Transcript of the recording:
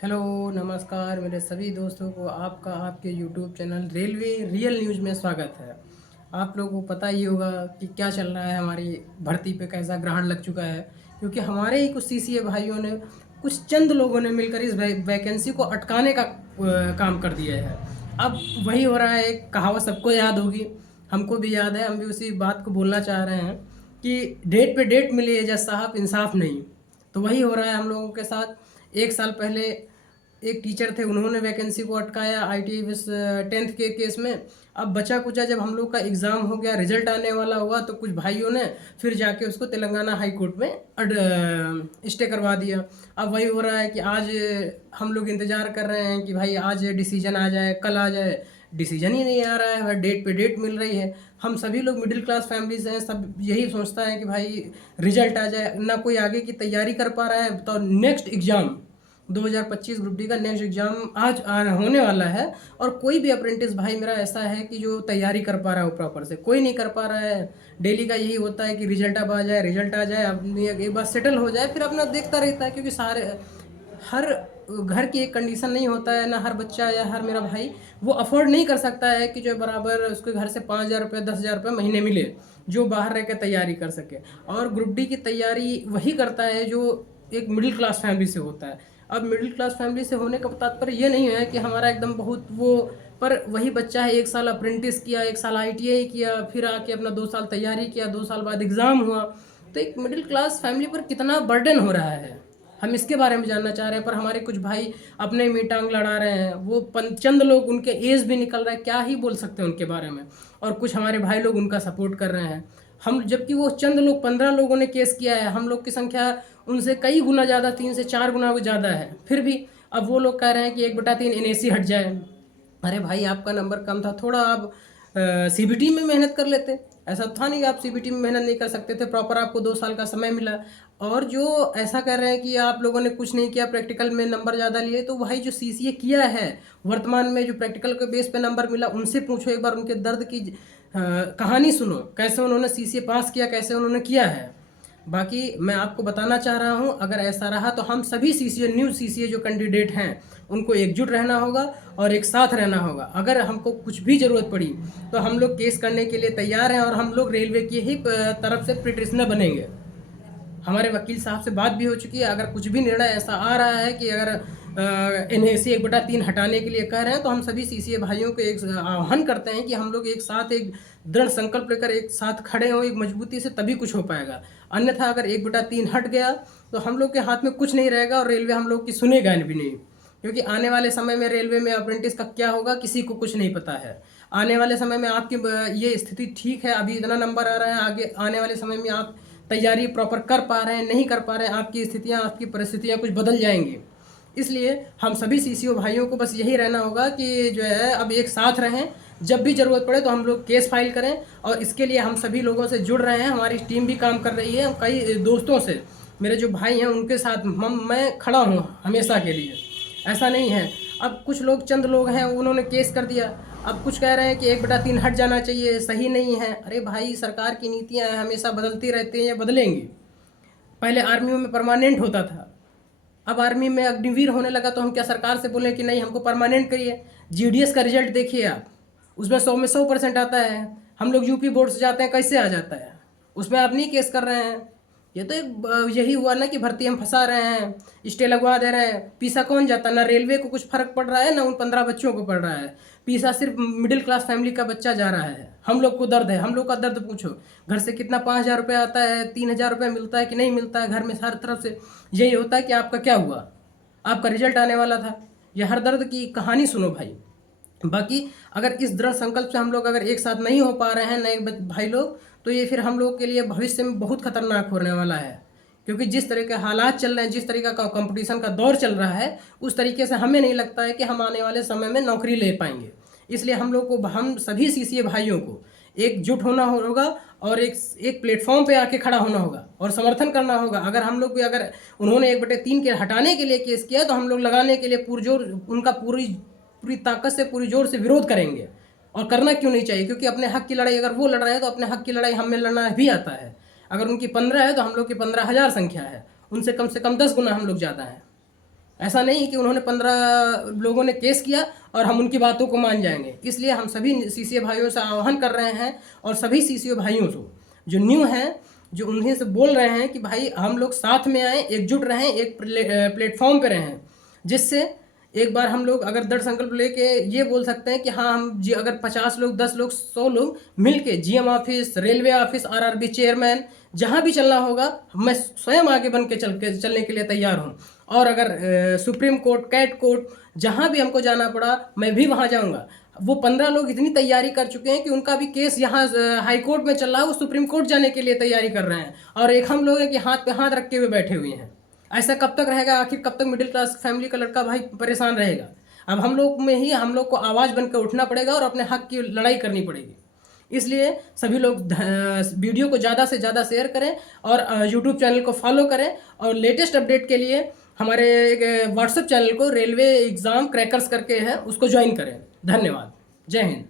Hello नमस्कार मेरे सभी दोस्तों को आपका आपके YouTube channel railway real news में स्वागत है। आप लोगों को पता ही होगा कि क्या चल रहा है, हमारी भर्ती पे कैसा ग्रहण लग चुका है, क्योंकि हमारे ही कुछ सीसीए भाइयों ने, कुछ चंद लोगों ने मिलकर इस वैकेंसी को अटकाने का काम कर दिया है। अब वही हो रहा है, एक कहावत सबको याद होगी, हमको भी याद है, हम भी उसी बात को बोलना चाह रहे हैं कि डेट पे डेट मिली है जज साहब, इंसाफ नहीं। तो वही हो रहा है हम लोगों के साथ। एक साल पहले एक टीचर थे, उन्होंने वैकेंसी को अटकाया आईटी विस 10th के केस में। अब बचा कुचा जब हम लोग का एग्ज़ाम हो गया, रिजल्ट आने वाला हुआ, तो कुछ भाइयों ने फिर जाके उसको तेलंगाना हाई कोर्ट में स्टे करवा दिया। अब वही हो रहा है कि आज हम लोग इंतज़ार कर रहे हैं कि भाई आज डिसीजन आ जाए, कल आ जाए। डिसीजन ही नहीं आ रहा है, हर डेट पे डेट मिल रही है। हम सभी लोग मिडिल क्लास फैमिलीज हैं, सब यही सोचता है कि भाई रिजल्ट आ जाए, ना कोई आगे की तैयारी कर पा रहा है। तो नेक्स्ट एग्ज़ाम 2025 ग्रुप डी का नेक्स्ट एग्ज़ाम होने वाला है, और कोई भी अप्रेंटिस भाई मेरा ऐसा है कि जो तैयारी कर पा रहा है, प्रॉपर से कोई नहीं कर पा रहा है। डेली का यही होता है कि रिजल्ट अब आ जाए, रिजल्ट आ जाए, अब एक बार सेटल हो जाए, फिर अपना देखता रहता है। क्योंकि सारे हर घर की एक कंडीशन नहीं होता है ना, हर बच्चा या हर मेरा भाई वो अफोर्ड नहीं कर सकता है कि जो बराबर उसके घर से 5,000 रुपये 10,000 रुपये महीने मिले, जो बाहर रह के तैयारी कर सके। और ग्रुप डी की तैयारी वही करता है जो एक मिडिल क्लास फैमिली से होता है। अब मिडिल क्लास फैमिली से होने का तात्पर्य ये नहीं है कि हमारा एकदम बहुत वो, पर वही बच्चा है, 1 साल अप्रेंटिस किया, 1 साल आईटीआई किया, फिर आके अपना 2 साल तैयारी किया, 2 साल बाद एग्ज़ाम हुआ। तो एक मिडिल क्लास फैमिली पर कितना बर्डन हो रहा है, हम इसके बारे में जानना चाह रहे हैं। पर हमारे कुछ भाई अपने में टांग लड़ा रहे हैं, वो चंद लोग, उनके एज भी निकल रहा है, क्या ही बोल सकते हैं उनके बारे में। और कुछ हमारे भाई लोग उनका सपोर्ट कर रहे हैं। हम, जबकि वो चंद लोग, 15 लोगों ने केस किया है, हम लोग की संख्या उनसे कई गुना ज़्यादा, 3 से 4 गुना ज़्यादा है। फिर भी अब वो लोग कह रहे हैं कि 1/3 एनएसी हट जाए। अरे भाई, आपका नंबर कम था, थोड़ा आप सीबीटी में मेहनत कर लेते। ऐसा था नहीं कि आप सीबीटी में मेहनत नहीं कर सकते थे, प्रॉपर आपको 2 साल का समय मिला। और जो ऐसा कर रहे हैं कि आप लोगों ने कुछ नहीं किया, प्रैक्टिकल में नंबर ज़्यादा लिए, तो भाई जो सीसीए किया है वर्तमान में, जो प्रैक्टिकल के बेस पे नंबर मिला, उनसे पूछो एक बार, उनके दर्द की कहानी सुनो, कैसे उन्होंने सीसीए पास किया, कैसे उन्होंने किया है। बाकी मैं आपको बताना चाह रहा हूं, अगर ऐसा रहा तो हम सभी सीसीए, न्यू सीसीए जो कैंडिडेट हैं, उनको एकजुट रहना होगा और एक साथ रहना होगा। अगर हमको कुछ भी ज़रूरत पड़ी तो हम लोग केस करने के लिए तैयार हैं, और हम लोग रेलवे की ही तरफ से पिटिशनर बनेंगे। हमारे वकील साहब से बात भी हो चुकी है। अगर कुछ भी निर्णय ऐसा आ रहा है कि अगर एनएसी 1/3 हटाने के लिए कह रहे हैं, तो हम सभी सीसीए भाइयों को एक आह्वान करते हैं कि हम लोग एक साथ, एक दृढ़ संकल्प लेकर एक साथ खड़े हों, एक मजबूती से, तभी कुछ हो पाएगा। अन्यथा अगर 1/3 हट गया तो हम लोग के हाथ में कुछ नहीं रहेगा, और रेलवे हम लोग की सुनेगा भी नहीं। क्योंकि आने वाले समय में रेलवे में अप्रेंटिस का क्या होगा, किसी को कुछ नहीं पता है। आने वाले समय में आपकी ये स्थिति ठीक है, अभी इतना नंबर आ रहा है, आगे आने वाले समय में आप तैयारी प्रॉपर कर पा रहे हैं, नहीं कर पा रहे हैं, आपकी स्थितियाँ, आपकी परिस्थितियाँ कुछ बदल जाएंगी। इसलिए हम सभी सीसीओ भाइयों को बस यही रहना होगा कि जो है अब एक साथ रहें, जब भी ज़रूरत पड़े तो हम लोग केस फाइल करें। और इसके लिए हम सभी लोगों से जुड़ रहे हैं, हमारी टीम भी काम कर रही है, कई दोस्तों से, मेरे जो भाई हैं उनके साथ मैं खड़ा हूँ हमेशा के लिए। ऐसा नहीं है, अब कुछ लोग, चंद लोग हैं, उन्होंने केस कर दिया, अब कुछ कह रहे हैं कि 1/3 हट जाना चाहिए, सही नहीं है। अरे भाई, सरकार की नीतियाँ हमेशा बदलती रहती हैं या बदलेंगी। पहले आर्मी में परमानेंट होता था, अब आर्मी में अग्निवीर होने लगा, तो हम क्या सरकार से बोलें कि नहीं हमको परमानेंट करिए। जीडीएस का रिजल्ट देखिए आप, उसमें 100 में 100% आता है। हम लोग यूपी बोर्ड से जाते हैं, कैसे आ जाता है, उसमें आप नहीं केस कर रहे हैं। ये तो एक यही हुआ ना कि भर्ती हम फंसा रहे हैं, स्टे लगवा दे रहे हैं। पीसा कौन जाता, ना रेलवे को कुछ फर्क पड़ रहा है, ना उन 15 बच्चों को पड़ रहा है। पीसा सिर्फ मिडिल क्लास फैमिली का बच्चा जा रहा है। हम लोग को दर्द है, हम लोग का दर्द पूछो। घर से कितना 5,000 रुपये आता है, 3,000 रुपये मिलता है कि नहीं मिलता है, घर में हर तरफ से यही होता है कि आपका क्या हुआ, आपका रिजल्ट आने वाला था। ये हर दर्द की कहानी सुनो भाई। बाकी अगर इस दृढ़ संकल्प से हम लोग अगर एक साथ नहीं हो पा रहे हैं नए भाई लोग, तो ये फिर हम लोग के लिए भविष्य में बहुत खतरनाक होने वाला है। क्योंकि जिस तरह के हालात चल रहे हैं, जिस तरीके का कंपटीशन का दौर चल रहा है, उस तरीके से हमें नहीं लगता है कि हम आने वाले समय में नौकरी ले पाएंगे। इसलिए हम लोग को, हम सभी सीसीए भाइयों को एकजुट होना होगा, और एक प्लेटफॉर्म पे आके खड़ा होना होगा और समर्थन करना होगा। अगर हम लोग भी, अगर उन्होंने 1/3 के हटाने के लिए केस किया, तो हम लोग लगाने के लिए पुरजोर, उनका पूरी पूरी ताकत से, पूरी जोर से विरोध करेंगे। और करना क्यों नहीं चाहिए, क्योंकि अपने हक की लड़ाई अगर वो लड़ रहे हैं, तो अपने हक की लड़ाई हमें लड़ना भी आता है। अगर उनकी 15 है तो हम लोग की 15,000 संख्या है, उनसे कम 10 गुना हम लोग ज़्यादा हैं। ऐसा नहीं कि उन्होंने 15 लोगों ने केस किया और हम उनकी बातों को मान जाएंगे। इसलिए हम सभी सीसीए भाइयों से आह्वान कर रहे हैं और सभी सीसीए भाइयों से जो न्यू हैं, जो उन्हीं से बोल रहे हैं कि भाई हम लोग साथ में आएँ, एकजुट रहें, एक प्लेटफॉर्म पे रहें, जिससे एक बार हम लोग अगर दृढ़ संकल्प लेके ये बोल सकते हैं कि हाँ हम जी अगर 50 लोग, 10 लोग, 100 लोग मिलके GM office, railway office, RRB chairman, जहाँ भी चलना होगा मैं स्वयं आगे बन के चलने के लिए तैयार हूँ। और अगर सुप्रीम कोर्ट, कैट कोर्ट, जहाँ भी हमको जाना पड़ा मैं भी वहाँ जाऊँगा। वो 15 लोग इतनी तैयारी कर चुके हैं कि उनका भी केस यहाँ हाई कोर्ट में चल रहा है, वो सुप्रीम कोर्ट जाने के लिए तैयारी कर रहे हैं। और एक हम लोग हैं कि हाथ पे हाथ रखे हुए बैठे हुए हैं। ऐसा कब तक रहेगा? आखिर कब तक मिडिल क्लास फैमिली का लड़का भाई परेशान रहेगा? अब हम लोग में ही हम लोग को आवाज़ बनकर उठना पड़ेगा और अपने हक की लड़ाई करनी पड़ेगी। इसलिए सभी लोग वीडियो को ज़्यादा से ज़्यादा शेयर करें और यूट्यूब चैनल को फॉलो करें। और लेटेस्ट अपडेट के लिए हमारे एक व्हाट्सएप चैनल को रेलवे एग्ज़ाम क्रैकर्स करके है, उसको ज्वाइन करें। धन्यवाद। जय हिंद।